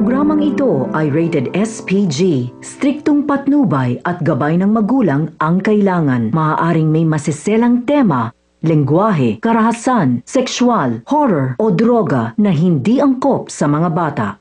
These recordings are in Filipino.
Programang ito ay rated SPG. Striktong patnubay at gabay ng magulang ang kailangan. Maaaring may masiselang tema, lengguwahe, karahasan, sexual, horror o droga na hindi angkop sa mga bata.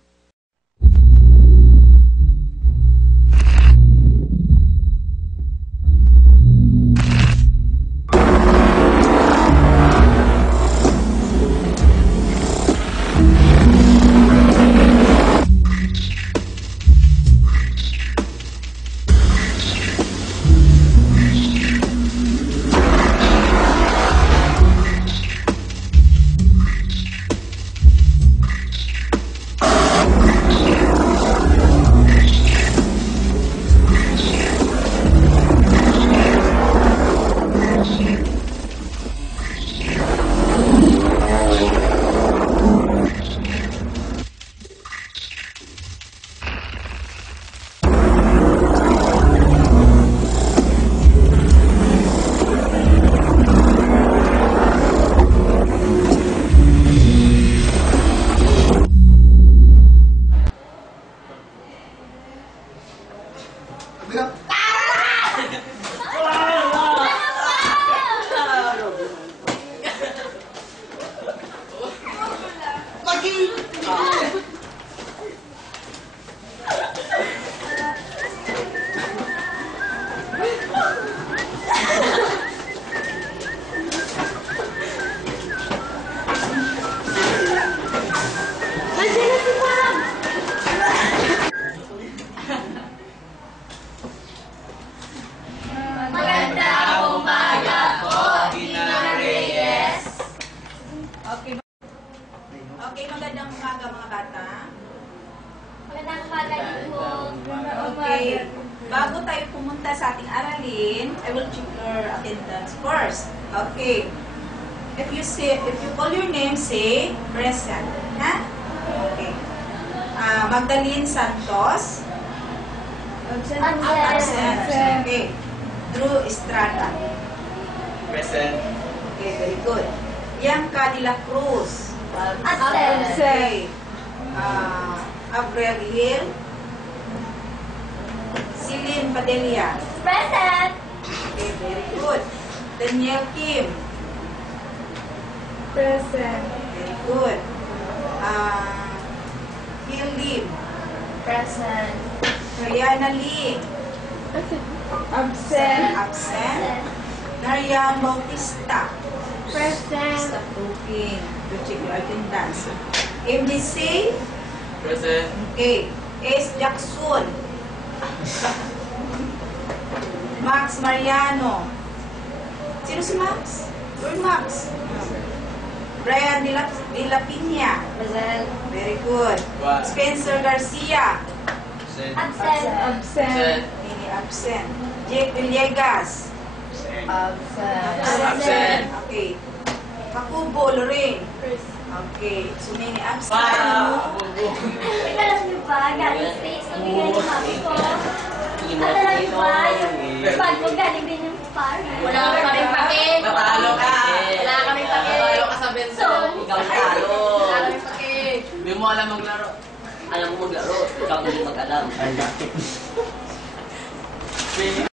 Okay, magandang umaga mga bata. Magandang umaga din po. Okay, bago tayo pumunta sa ating aralin, I will check your attendance first. Okay. If you call your name, say present. Ha? Okay. Magdalene Santos. Absent. Okay. Drew Estrada. Present. Okay, very good. Bianca de la Cruz. Absent. Okay. Avril Hill. Celine Padilla. Present. Okay, very good. Daniel Kim. Present. Very good. Phil Lim. Present. Mariana Lee. Absent. Absent. Narian Bautista. Present. Stop talking. To check your attendance. MDC. Present. Okay. S. Jackson. Max Mariano. Sino si Max? Where Max? Brian de la Piña. Present. Very good. What? Spencer Garcia. Present. Absent. Present. Ini absent. Jake Villegas. Absent. Okay. Kakubo Lorraine. Okay. So many absent. Alam niyo ba, galing States, nabigyan ni mami ko. Alam niyo ba, yung bag mo galing din yung Paris. Wala kaming pakit. Natalo ka. Wala kaming pakit. Natalo ka sa bench. So, Ikaw talo. Wala kaming pakit. Hindi mo alam maglaro. Alam mo maglaro, ikaw hindi mag-alam. Naiinip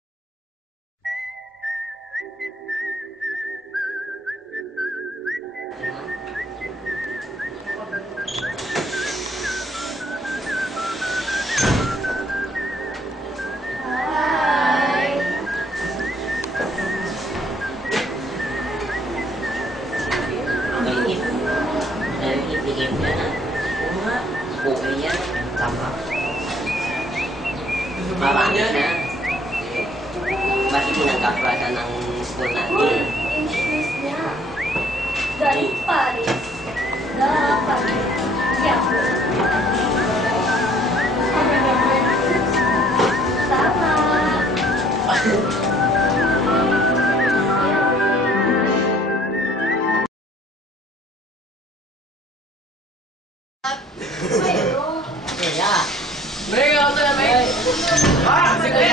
ka na. Okay yan. Tama. Marami na. Bakit pinagkaklasa ng school natin? yung shoes niya. Galing Paris. Dapat. Yeah. Tama. Mayroon. Kaya. Bring out the mic. Sige.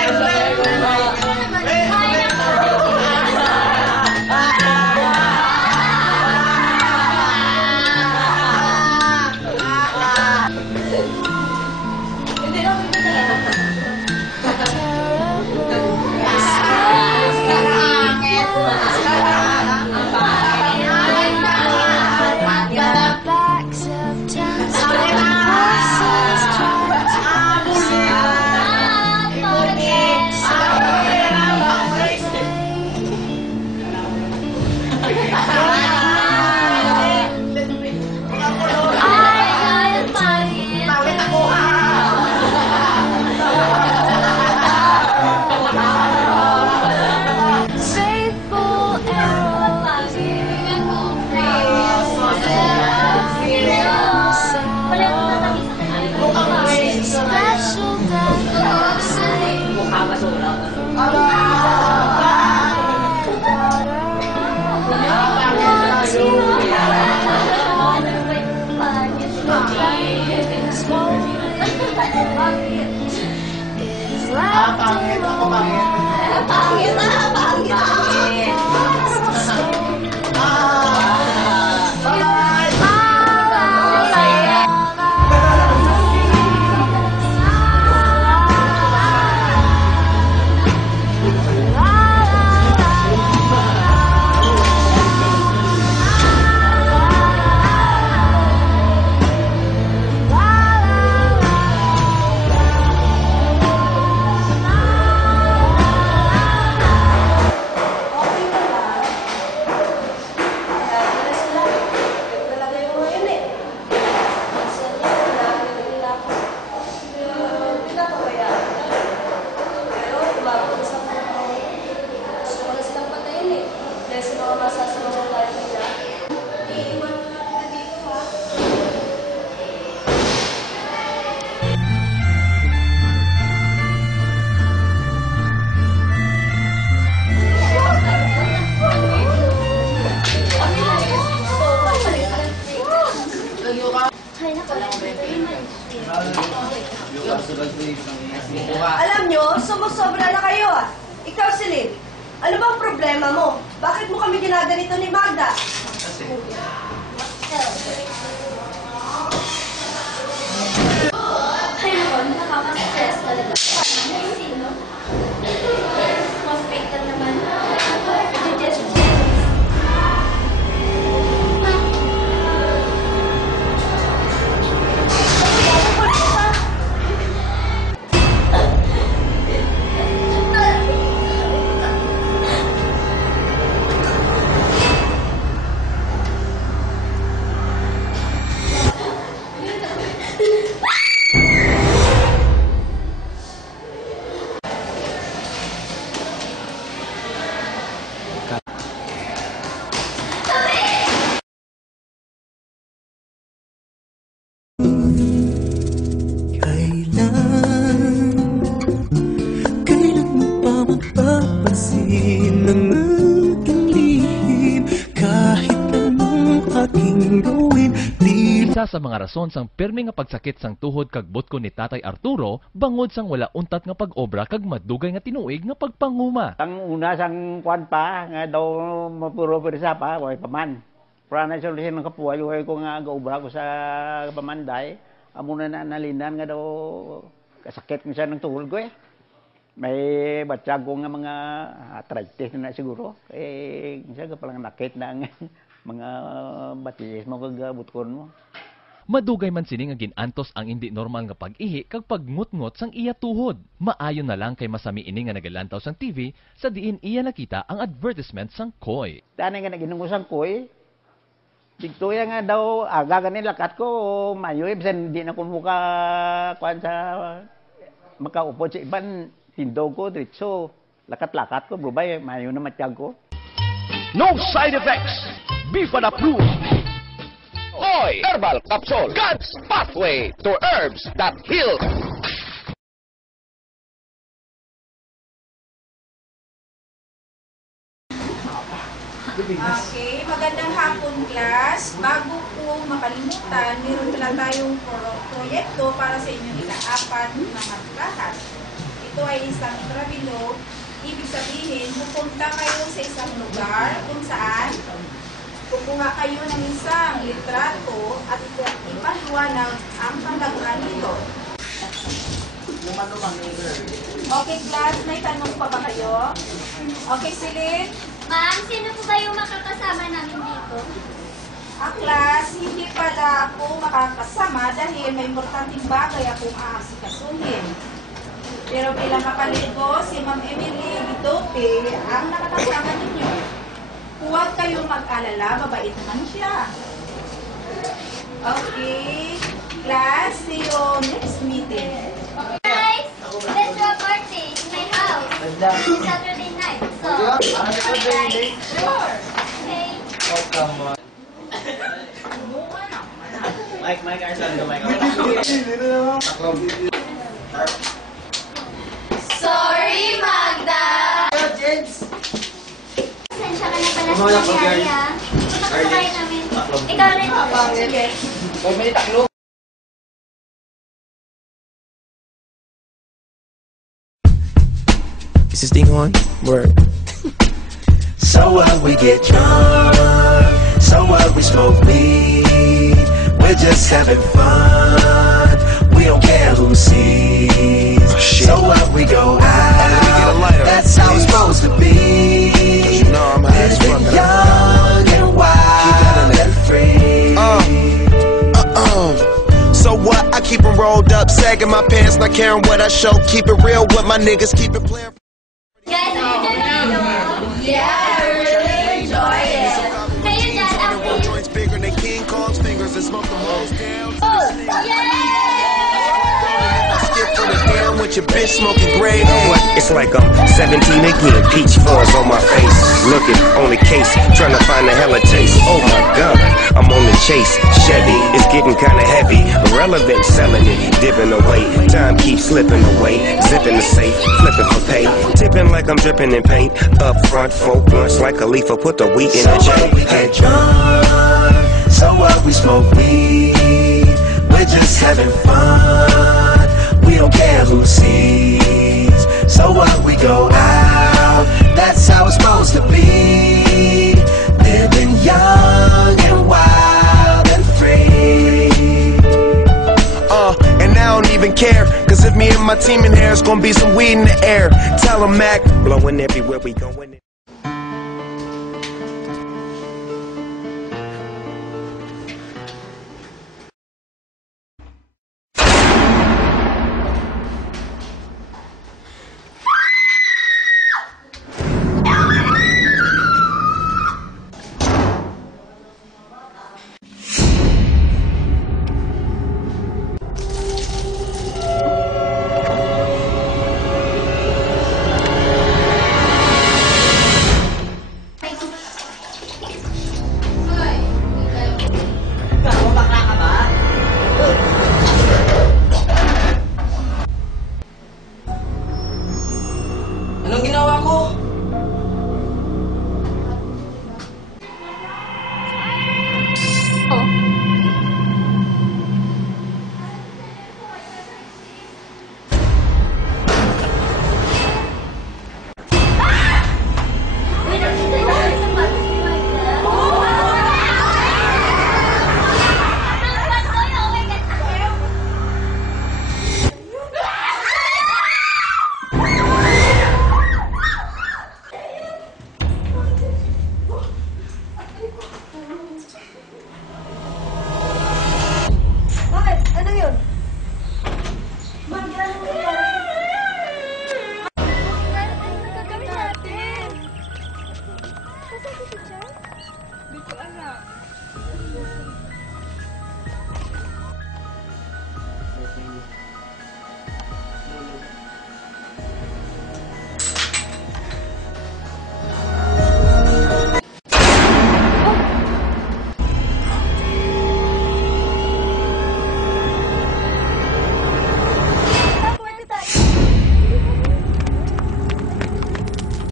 Alam nyo, sumusobra na kayo ah. Ikaw, Celine, ano bang problema mo? Bakit mo kami ginaganito ni Magda? Ayun, nakaka-stress talaga. Sino? Mas fake lang naman. Just Kailan mo pa mapapansin ang aking lihim? Kahit anong aking gawin, di Isa sa mga rason sang pirmi nga pagsakit sang tuhod kag butko ni Tatay Arturo bangod sang wala untat nga pag-obra kag madugay nga tinuig nga pagpanguma. Ang una sang kwan pa, nga daw mapuro persa pa, way paman. Para na solusyon ng kapuhay, way ko nga gaubra ko sa pamanday. Amo na nalinan nga daw kasakit nga siya ng tuhod ko eh. May batyag ko nga mga arthritis na siguro. Eh, siya ka palang nakit na mga batis mo kag butkon mo. Madugay man sini nga ginantos ang hindi normal nga pag-ihi kag pagngut-ngut sang iya tuhod. Maayo na lang kay masami ini nga nagalantaw sang TV sa diin iya nakita ang advertisement sang Koy. Tani nga naginungo sang Koy. Dito ya nga daw aga ganin lakat ko mayo bisan di na ko muka kwan sa makaupo sa iban tindog ko diretso lakat-lakat ko bubay mayo na matyag ko. No side effects. Bifad approved. Koy Herbal Capsule. God's pathway to herbs that heal. Okay, magandang hapon class. Bago po makalimutan, meron pala tayong proyekto para sa inyong ika-apat na matlahat. Ito ay isang travelog. Ibig sabihin, pupunta kayo sa isang lugar kung saan kukuha kayo ng isang litrato at ipaliwanag ang pandaguan nito. Okay class, may tanong pa ba kayo? Okay, Celine? Ma'am, sino po ba yung makakasama namin dito? Class, hindi pala ako makakasama dahil may importanteng bagay akong aasikasuhin. Pero bilang kapalit ko, si Ma'am Emily Bidope ang nakakasama ninyo. Huwag kayong mag-alala, mabait naman siya. Okay, class, see you next meeting. Guys, let's do a party in my house. Saturday night. So, guys. Sure. Okay. Mike, Arsan, Mike. Sorry, Magda! Pasensya ka na pala sa nangyari, ha? Nakasakay namin. Ikaw rin. Sige. May taklo. Is this thing on? Word. So what, we get drunk. So what, we smoke weed. We're just having fun. We don't care who sees. So what, we go out. That's how it's supposed to be. Living young and wild and free. So what? I keep them rolled up, sagging my pants, not caring what I show. Keep it real with my niggas, keep it playing. Guys, are you enjoying it? Yeah, I really enjoy it. Kayo dyan, ang Joints bigger than King Kong's fingers and smoke the hoes down. Skip from the down with your bitch smoking gray. It's like I'm 17 again, peach fuzz on my face. Looking on the case, trying to find a hella taste. Oh my god, I'm on the chase. Chevy, it's getting kinda heavy. Irrelevant, selling it, dipping away. Time keeps slipping away. Zipping the safe, flipping for pay. Tipping like I'm dripping in paint. Up front, 4 blunts like a leaf, put the wheat in the chain. We get drunk. So what, we smoke weed. We're just having fun. go out. That's how it's supposed to be. Living young and wild and free. And I don't even care, cause if me and my team in here, it's gonna be some weed in the air. Tell 'em, Mac, blowing everywhere we going.